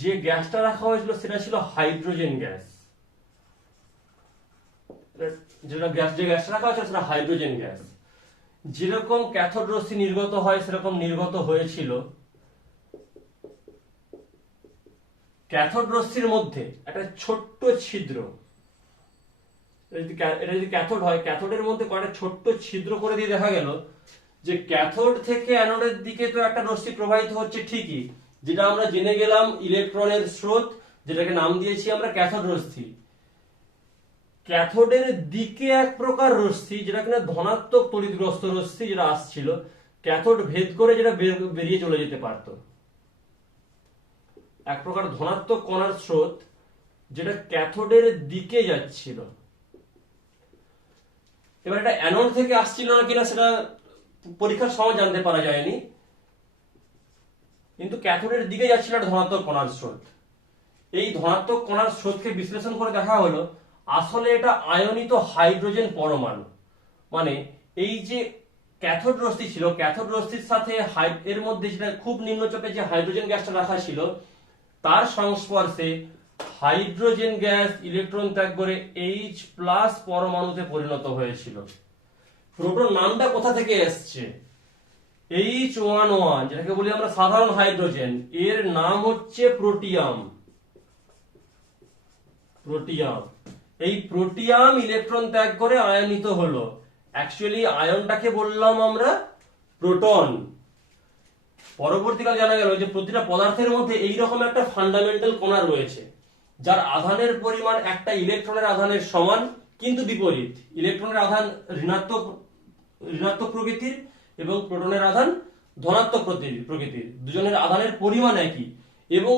যে গ্যাসটা রাখা হয়েছিল সেটা ছিল হাইড্রোজেন গ্যাস। যে গ্যাসটা রাখা হয়েছিল সেটা হাইড্রোজেন গ্যাস। যেরকম ক্যাথোড রশ্মি নির্গত হয় সেরকম নির্গত হয়েছিল। ক্যাথোড রশ্মির মধ্যে একটা ছোট্ট ছিদ্র, এটা যদি ক্যাথোড হয়, ক্যাথোডের মধ্যে কয়েকটা ছোট্ট ছিদ্র করে দিয়ে দেখা গেল যে ক্যাথোড থেকে অ্যানোডের দিকে তো একটা রশ্মি প্রবাহিত হচ্ছে ঠিকই, যেটা আমরা জেনে গেলাম ইলেকট্রনের স্রোত, যেটাকে নাম দিয়েছি আমরা ক্যাথোড রশ্মি। ক্যাথোডের দিকে এক প্রকার রশ্মি, যেটা কিনা ধনাত্মক তড়িৎগ্রস্ত রশ্মি, যেটা আসছিল ক্যাথোড ভেদ করে, যেটা বেরিয়ে চলে যেতে পারত। এক প্রকার ধনাত্মক কণার স্রোত যেটা ক্যাথোডের দিকে যাচ্ছিল। এবার এটা অ্যানোড থেকে আসছিল না কিনা সেটা পরীক্ষার সময় জানতে পারা যায়নি, কিন্তু ক্যাথোডের দিকে যাচ্ছিল একটা ধনাত্মক কণার স্রোত। এই ধনাত্মক কণার স্রোতকে বিশ্লেষণ করে দেখা হলো আসলে এটা আয়নিত হাইড্রোজেন পরমাণু। মানে এই যে ক্যাথোড রশ্মি ছিল, ক্যাথোড রশ্মির সাথে এর মধ্যে যেটা খুব নিম্নচাপে যে হাইড্রোজেন গ্যাসটা রাখা ছিল, তার সংস্পর্শে হাইড্রোজেন গ্যাস ইলেকট্রন ত্যাগ করে H+ পরমাণুতে পরিণত হয়েছিল। প্রোটন নামটা কোথা থেকে এসছে? H11, যেটাকে বলি আমরা সাধারণ হাইড্রোজেন, এর নাম হচ্ছে প্রোটিয়াম। প্রোটিয়াম, এই প্রোটিয়াম ইলেকট্রন ত্যাগ করে আয়নিত হলো। অ্যাকচুয়ালি আয়নটাকে বললাম আমরা প্রোটন। পরবর্তীকালে জানা গেল যে প্রতিটা পদার্থের মধ্যে এইরকম একটা ফান্ডামেন্টাল কণা রয়েছে, যার আধানের পরিমাণ একটা ইলেকট্রনের আধানের সমান, কিন্তু বিপরীত। ইলেকট্রনের আধান ঋণাত্মক প্রকৃতির এবং প্রোটনের আধান ধনাত্মক প্রকৃতির। দুজনের আধানের পরিমাণ একই, এবং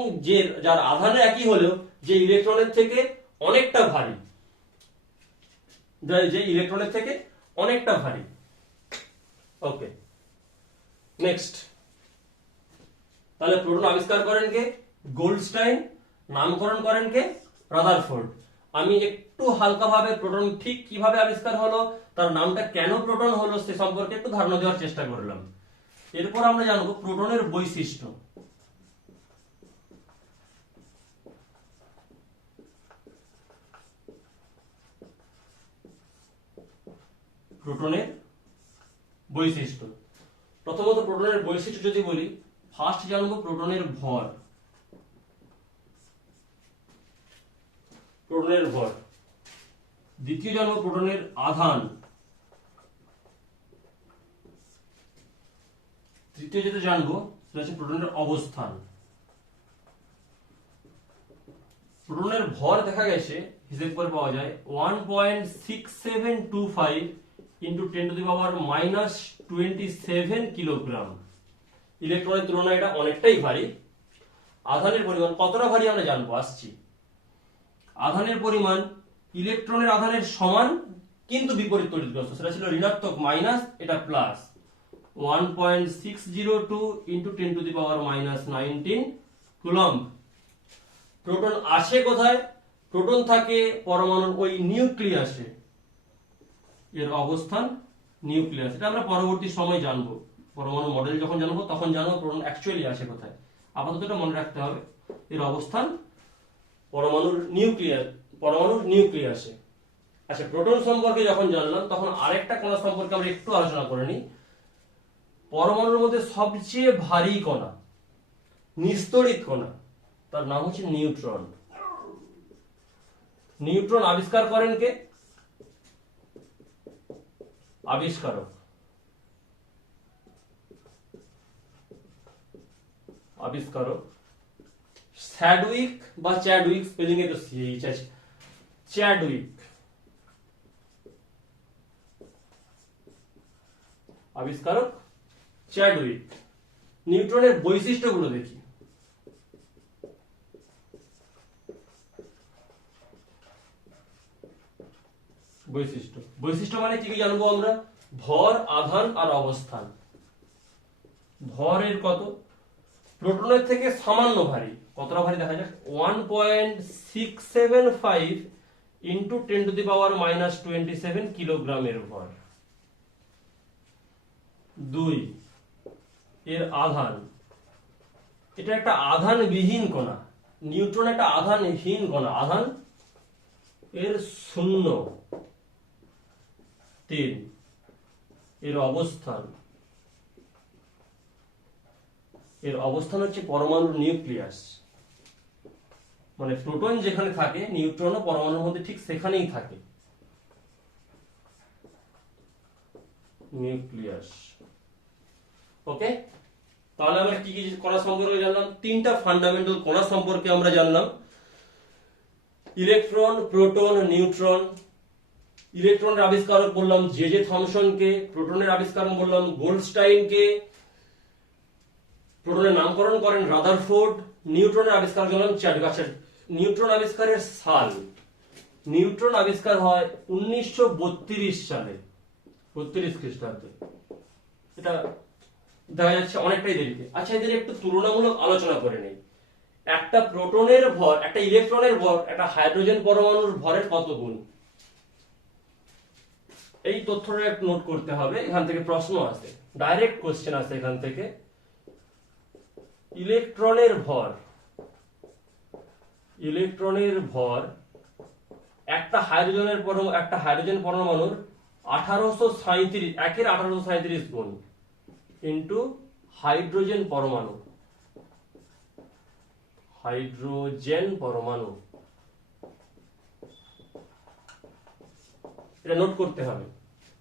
যার আধান একই হলেও যে ইলেকট্রনের থেকে অনেকটা ভারী, যে ইলেকট্রনের থেকে অনেকটা ভারী। ওকে, নেক্সট। তাহলে প্রোটন আবিষ্কার করেন কে? গোল্ডস্টাইন। নামকরণ করেন কে? রাদারফোর্ড। আমি একটু হালকাভাবে প্রোটন ঠিক কিভাবে আবিষ্কার হলো, তার নামটা কেন প্রোটন হলো, সে সম্পর্কে একটু ধারণা দেওয়ার চেষ্টা করলাম। এরপর আমরা জানবো প্রোটনের বৈশিষ্ট্য। প্রোটনের বৈশিষ্ট্য। প্রথমত প্রোটনের বৈশিষ্ট্য যদি বলি, ফার্স্ট জানবো প্রোটনের ভর। প্রোটনের ভর। দ্বিতীয় জানবো প্রোটনের আধান। তৃতীয় যেটা জানবো সেটা হচ্ছে প্রোটনের অবস্থান। প্রোটনের ভর দেখা গেছে হিসেব করে পাওয়া যায় 1.6725 ইন্টু 10⁻⁻27 কিলোগ্রাম। ইলেকট্রনের তুলনায় এটা অনেকটাই ভারী। আধানের পরিমাণ কতটা ভারী আমরা জানবো, আসছি। আধানের পরিমাণ ইলেকট্রনের আধানের সমান কিন্তু বিপরীত তড়িৎগ্রস্ত, সেটা ছিল ঋণাত্মক মাইনাস, এটা প্লাস। 1.602 into 10⁻⁻19 coulomb. প্রোটন আসে কোথায়? প্রোটন থাকে পরমাণুর ওই নিউক্লিয়াসে। এর অবস্থান নিউক্লিয়াস, এটা আমরা পরবর্তী সময় জানবো। পরমাণু মডেল যখন জানবো তখন জানবো প্রোটন অ্যাকচুয়ালি আসে কোথায়। আপাতত এটা মনে রাখতে হবে, এর অবস্থান পরমাণুর নিউক্লিয়াসে। আচ্ছা, প্রোটন সম্পর্কে যখন জানলাম তখন আরেকটা কণা সম্পর্কে আমরা একটু আলোচনা করে নিই। পরমাণুর মধ্যে সবচেয়ে ভারী কণা, নিস্তড়িত কণা, তার নাম হচ্ছে নিউট্রন। নিউট্রন আবিষ্কার করেন কে? আবিষ্কারক। স্যাডউইক বা চ্যাডউইক, স্পেলিং এ তো সিএইচ আছে, চ্যাডউইক। আবিষ্কারক চ্যাডউইক। নিউট্রনের বৈশিষ্ট্যগুলো দেখি। বৈশিষ্ট্য মানে কি জানবো আমরা? ভর, আধান আর অবস্থান। ভরের কত? প্রোটনের থেকে সামান্য ভারী। কতটা ভারী দেখা যাক, 1.675 ইন্টু 10⁻⁻27 কিলোগ্রামের ভর। 2 এর আধান, এটা একটা আধানবিহীন কণা। নিউট্রন একটা আধানহীন কণা, আধান এর 0। 3 এর অবস্থান, হচ্ছে পরমাণুর নিউক্লিয়াস। মানে প্রোটন যেখানে থাকে নিউট্রনও পরমাণুর মধ্যে ঠিক সেখানেই থাকে, নিউক্লিয়াস। ওকে, তাহলে আমরা কি কি কণা সম্পর্কে জানলাম? 3টা ফান্ডামেন্টাল কণা সম্পর্কে আমরা জানলাম, ইলেকট্রন, প্রোটন, নিউট্রন। ইলেকট্রনের আবিষ্কারক বললাম জে থমসনকে, প্রোটনের আবিষ্কারক বললাম গোল্ডস্টাইনকে, প্রোটনের নামকরণ করেন রাদারফোর্ড। নিউট্রনের আবিষ্কার জানলাম চ্যাডউইক। নিউট্রন আবিষ্কারের সাল, নিউট্রন আবিষ্কার হয় 1932 সালে, 32 খ্রিস্টাব্দে। এটা দেখা যাচ্ছে অনেকটাই দেরিতে। আচ্ছা, এদের একটু তুলনামূলক আলোচনা করে নেই। একটা প্রোটনের ভর, একটা ইলেকট্রনের ভর একটা হাইড্রোজেন পরমাণুর ভরের কত গুণ? এই তথ্যটা একটু নোট করতে হবে, এখান থেকে প্রশ্ন আসে, ডাইরেক্ট কোশ্চেন আসে এখান থেকে। ইলেকট্রনের ভর একটা হাইড্রোজেন পরমাণুর 1837 গুণ ইন্টু হাইড্রোজেন পরমাণু। এটা নোট করতে হবে,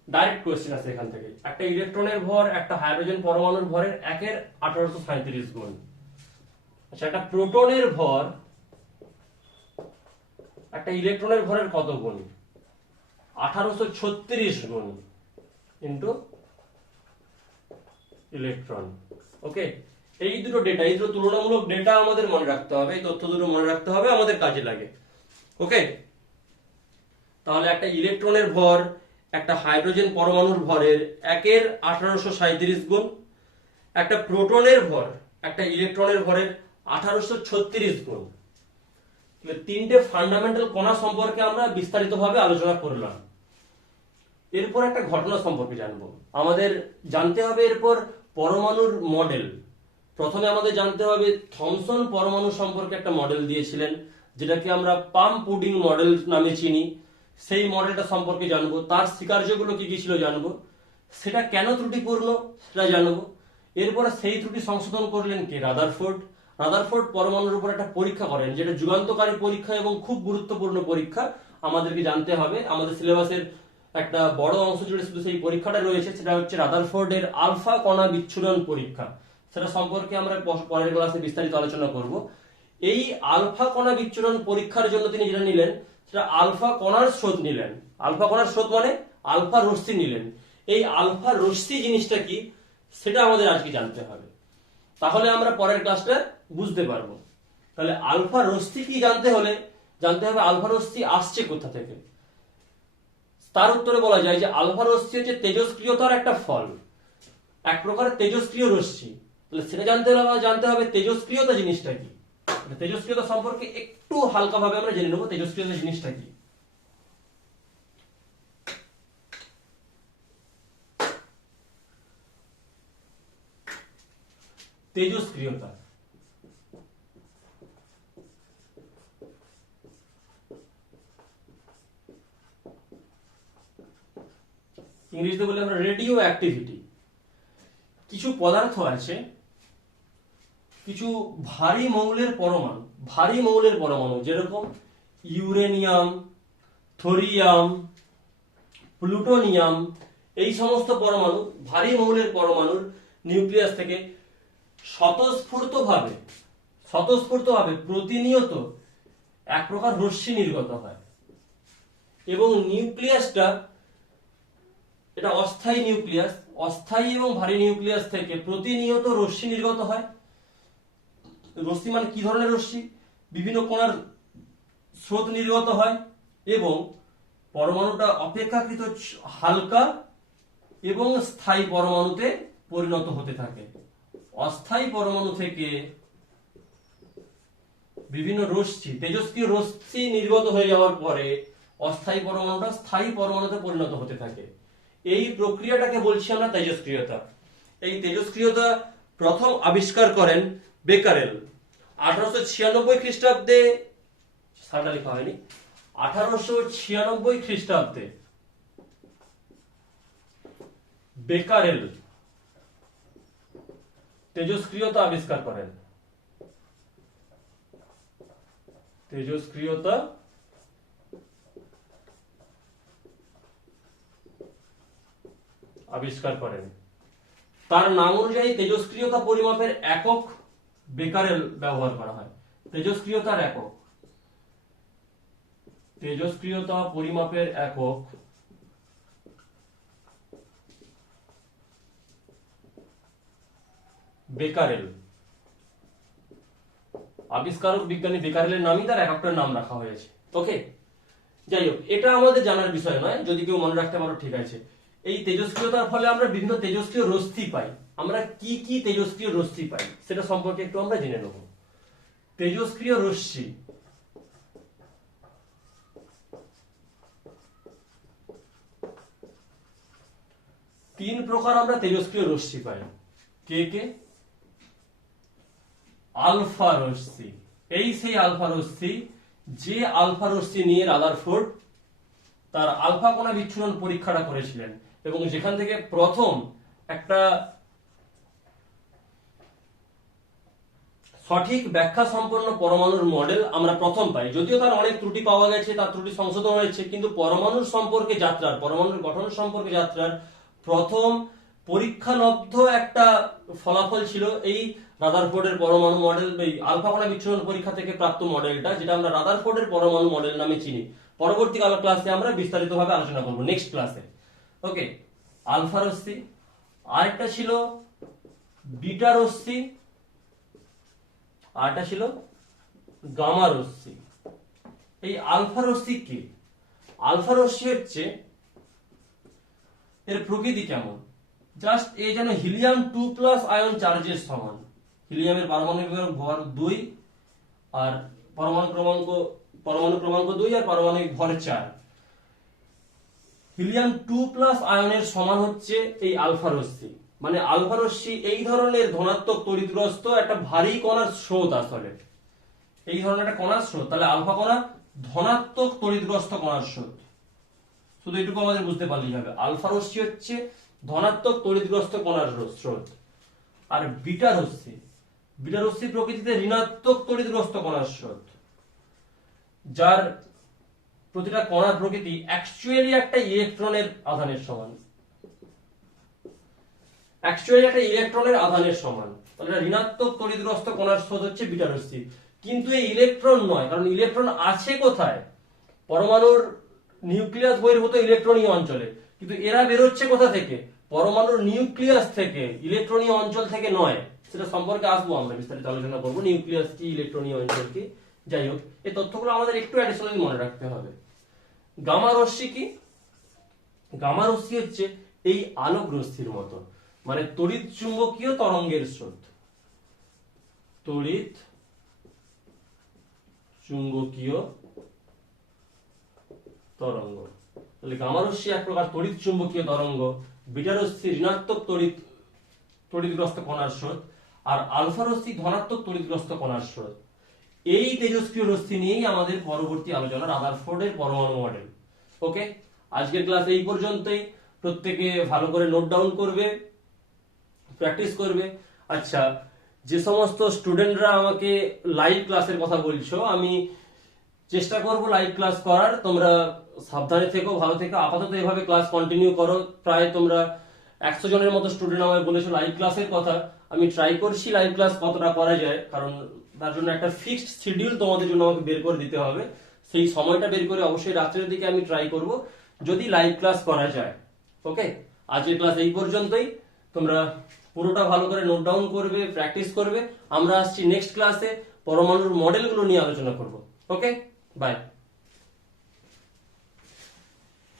ডাইরেক্ট কোশ্চেন আছে এখান থেকে। একটা ইলেকট্রনের ভর একটা হাইড্রোজেন পরমাণুর ভরের 1837 গুণ। আচ্ছা, একটা প্রোটনের ভর একটা ইলেকট্রনের ভরের কত গুণ? 1836 গুণ ইন্টু ইলেকট্রন। ওকে, এই দুটো ডেটা, এই দুটো তুলনামূলক ডেটা আমাদের মনে রাখতে হবে, এই তথ্য দুটো মনে রাখতে হবে, আমাদের কাজে লাগে। ওকে, তাহলে একটা ইলেকট্রনের ভর একটা হাইড্রোজেন পরমাণুর ভরের 1837 গুণ, একটা প্রোটনের ভর একটা ইলেকট্রনের ভরের 1836 গুণ। 3টে ফান্ডামেন্টাল কণা সম্পর্কে আমরা বিস্তারিতভাবে আলোচনা করলাম। এরপর একটা ঘটনা সম্পর্কে জানবো। আমাদের জানতে হবে এরপর পরমাণুর মডেল। প্রথমে আমাদের জানতে হবে থমসন পরমাণু সম্পর্কে একটা মডেল দিয়েছিলেন, যেটাকে আমরা পাম পুডিং মডেল নামে চিনি। সেই মডেলটা সম্পর্কে জানবো, তার স্বীকার্যগুলো কি কি ছিল জানবো। সেটা কেন ত্রুটিপূর্ণ সেটা জানবো। এরপরে সেই ত্রুটি সংশোধন করলেন কে? রাদারফোর্ড। রাদারফোর্ড পরমাণুর উপর একটা পরীক্ষা করেন, যেটা যুগান্তকারী পরীক্ষা এবং খুব গুরুত্বপূর্ণ পরীক্ষা, আমাদেরকে জানতে হবে। আমাদের সিলেবাসের একটা বড় অংশ জুড়ে শুধু সেই পরীক্ষাটা রয়েছে, সেটা হচ্ছে রাদারফোর্ডের আলফা কণা বিচ্ছুরণ পরীক্ষা। সেটা সম্পর্কে আমরা পরের ক্লাসে বিস্তারিত আলোচনা করব। এই আলফা কণা বিচ্ছুরণ পরীক্ষার জন্য তিনি যেটা নিলেন, সেটা আলফা কণার স্রোত নিলেন। আলফা কণার স্রোত মানে আলফা রশ্মি নিলেন। এই আলফা রশ্মি জিনিসটা কি সেটা আমাদের আজকে জানতে হবে, তাহলে আমরা পরের ক্লাসটা বুঝতে পারবো। তাহলে আলফা রশ্মি কি জানতে হলে জানতে হবে আলফা রশ্মি আসছে কোথা থেকে। তার উত্তরে বলা যায় যে আলফা রশ্মি হচ্ছে তেজস্ক্রিয়তার একটা ফল, এক প্রকারের তেজস্ক্রিয় রশ্মি। তাহলে সেটা জানতে হবে তেজস্ক্রিয়তা জিনিসটা কি। তেজস্ক্রিয়তা সম্পর্কে একটু হালকাভাবে আমরা জেনে নেবো তেজস্ক্রিয়তা জিনিসটা কি। তেজস্ক্রিয়তা ইংরেজিতে বলে আমরা রেডিও অ্যাক্টিভিটি। কিছু পদার্থ আছে, কিছু ভারী মৌলের পরমাণু যেরকম ইউরেনিয়াম, থোরিয়াম, প্লুটোনিয়াম, এই সমস্ত পরমাণু, ভারী মৌলের পরমাণুর নিউক্লিয়াস থেকে স্বতঃস্ফূর্তভাবে প্রতিনিয়ত এক প্রকার রশ্মি নির্গত হয়, এবং নিউক্লিয়াসটা এটা অস্থায়ী নিউক্লিয়াস। অস্থায়ী এবং ভারী নিউক্লিয়াস থেকে প্রতিনিয়ত রশ্মি নির্গত হয়। রশ্মি মানে কি ধরনের রশ্মি? বিভিন্ন কণার স্রোত নির্গত হয়, এবং পরমাণুটা অপেক্ষাকৃত হালকা এবং স্থায়ী পরমাণুতে পরিণত হতে থাকে। অস্থায়ী পরমাণু থেকে বিভিন্ন রশ্মি, তেজস্ক্রিয় রশ্মি নির্গত হয়ে যাওয়ার পরে অস্থায়ী পরমাণুটা স্থায়ী পরমাণুতে পরিণত হতে থাকে। এই প্রক্রিয়াটাকে বলছি আমরা তেজস্ক্রিয়তা। এই তেজস্ক্রিয়তা প্রথম আবিষ্কার করেন বেকারেল 1896 খ্রিস্টাব্দে। সালটা লেখা হয়নি। 1896 খ্রিস্টাব্দে বেকারেল তেজস্ক্রিয়তা আবিষ্কার করেন। তেজস্ক্রিয়তা আবিষ্কার করেন। তার নাম অনুযায়ী তেজস্ক্রিয়তা পরিমাপের একক বেকারেল ব্যবহার করা হয়। তেজস্ক্রিয়তার একক, তেজস্ক্রিয়তা পরিমাপের একক বেকারেল। আবিষ্কারক বিজ্ঞানী বেকারেলের নামই তার এককটার নাম রাখা হয়েছে। ওকে, যাই হোক, এটা আমাদের জানার বিষয় নয়, যদি কেউ মনে রাখতে পারো ঠিক আছে। এই তেজস্ক্রিয়তার ফলে আমরা বিভিন্ন তেজস্ক্রিয় রশ্মি পাই। আমরা কি কি তেজস্ক্রিয় রশ্মি পাই সেটা সম্পর্কে একটু আমরা জেনে নেব। তেজস্ক্রিয় রশ্মি তিন প্রকার আমরা তেজস্ক্রিয় রশ্মি পাই। কে? আলফা রশ্মি। এই সেই আলফা রশ্মি, যে আলফা রশ্মি নিয়ে রাদারফোর্ড তার আলফা কণা বিচ্ছুরণ পরীক্ষাটা করেছিলেন, এবং যেখান থেকে প্রথম একটা সঠিক ব্যাখ্যা সম্পন্ন পরমাণুর মডেল আমরা প্রথম পাই। যদিও তার অনেক ত্রুটি পাওয়া গেছে, তার ত্রুটি সংশোধন হয়েছে, কিন্তু পরমাণুর গঠন সম্পর্কে যাত্রার প্রথম পরীক্ষালব্ধ একটা ফলাফল ছিল এই রাদারফোর্ডের পরমাণু মডেল, এই আলফা কণা বিচ্ছুরণ পরীক্ষা থেকে প্রাপ্ত মডেলটা, যেটা আমরা রাদারফোর্ডের পরমাণু মডেল নামে চিনি। পরবর্তী ক্লাসে আমরা বিস্তারিতভাবে আলোচনা করব, নেক্সট ক্লাসে। ওকে, আলফা রশ্মি। আরেকটা ছিল বিটা রশ্মি, আরেকটা ছিল গামা রশ্মি। এই আলফা রশ্মি কি? আলফা রশ্মি হচ্ছে, এর প্রকৃতি কেমন? জাস্ট এ যেন হিলিয়াম 2+ আয়ন চার্জের সমান। হিলিয়ামের পারমাণবিক ভর 2 আর পরমাণু ক্রমাঙ্ক 2 আর পারমাণবিক ভর 4। হিলিয়াম 2+ আয়নের সমান হচ্ছে এই আলফা রশ্মি। মানে আলফা রশ্মি এই ধরনের ধনাত্মক তড়িৎগ্রস্ত একটা ভারী কণার স্রোত। আসলে এই ধরনের একটা কণার স্রোত, তাহলে আলফা কণা ধনাত্মক তড়িৎগ্রস্ত কণার স্রোত। শুধু এটুকু আমাদের বুঝতে পারলেই হবে। আলফা রশ্মি হচ্ছে ধনাত্মক তড়িৎগ্রস্ত কণার স্রোত। আর বিটা রশ্মি প্রকৃতিতে ঋণাত্মক তড়িৎগ্রস্ত কণার স্রোত, যার প্রতিটা কণার প্রকৃতি অ্যাকচুয়ালি একটা ইলেকট্রনের আধানের সমান। তাহলে ঋণাত্মক তড়িৎগ্রস্ত কণার স্রোত হচ্ছে বিটা রশ্মি। কিন্তু এই ইলেকট্রন নয়, কারণ ইলেকট্রন আছে কোথায়? পরমাণুর নিউক্লিয়াস বহির্ভূত ইলেকট্রনীয় অঞ্চলে। কিন্তু এরা বেরোচ্ছে কোথা থেকে? পরমাণুর নিউক্লিয়াস থেকে, ইলেকট্রনীয় অঞ্চল থেকে নয়। সেটা সম্পর্কে আসবো, আমরা বিস্তারিত আলোচনা করবো, নিউক্লিয়াস কি, ইলেকট্রনীয় অঞ্চল কি। যাই হোক, এই তথ্যগুলো আমাদের একটু অ্যাডিশনালি মনে রাখতে হবে। গামা রশ্মি কি? গামা রশ্মি হচ্ছে এই আলোক রশ্মির মতো, মানে তড়িৎ চুম্বকীয় তরঙ্গের স্রোত। তড়িৎ চুম্বকীয় তরঙ্গ। তাহলে গামা রশ্মি এক প্রকার তড়িৎ চুম্বকীয় তরঙ্গ, বিটা রশ্মি ঋণাত্মক তড়িৎগ্রস্ত কণার স্রোত, আর আলফা রশ্মি ধনাত্মক তড়িৎগ্রস্ত কণার স্রোত। এই তেজস্ক্রিয় রশ্মি নিয়েই আমাদের পরবর্তী আলোচনা রাদারফোর্ডের পরমাণু মডেল। ওকে, আজকের ক্লাস এই পর্যন্তই। প্রত্যেকে ভালো করে নোট ডাউন করবে, প্র্যাকটিস করবে। আচ্ছা, যে সমস্ত স্টুডেন্টরা আমাকে লাইভ ক্লাসের কথা বলছো, আমি চেষ্টা করব লাইভ ক্লাস করার। তোমরা সাবধানে থেকো, ভালো থেকো। আপাতত এভাবে ক্লাস কন্টিনিউ করো। প্রায় তোমরা 100 জনের মতো স্টুডেন্ট আমায় বলেছো লাইভ ক্লাসের কথা। আমি ট্রাই করছি লাইভ ক্লাস কতটা করা যায়, কারণ তার জন্য একটা ফিক্সড শিডিউল তোমাদের জন্য আমাকে বের করে দিতে হবে। সেই সময়টা বের করে অবশ্যই রাত্রের দিকে আমি ট্রাই করব, যদি লাইভ ক্লাস করা যায়। ওকে, আজকের ক্লাস এই পর্যন্তই। তোমরা পুরোটা ভালো করে নোট ডাউন করবে, প্র্যাকটিস করবে। আমরা আসছি নেক্সট ক্লাসে, পরমাণুর মডেলগুলো নিয়ে আলোচনা করব। ওকে, বাই।